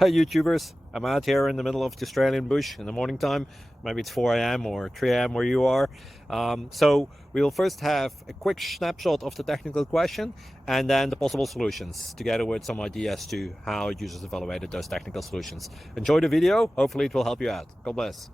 Hi YouTubers, I'm out here in the middle of the Australian bush in the morning time. Maybe it's 4 a.m. or 3 a.m. where you are. So we'll first have a quick snapshot of the technical question and then the possible solutions, together with some ideas to how users evaluated those technical solutions. Enjoy the video, hopefully it will help you out. God bless.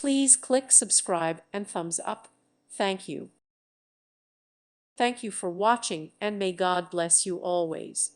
Please click subscribe and thumbs up. Thank you. Thank you for watching, and may God bless you always.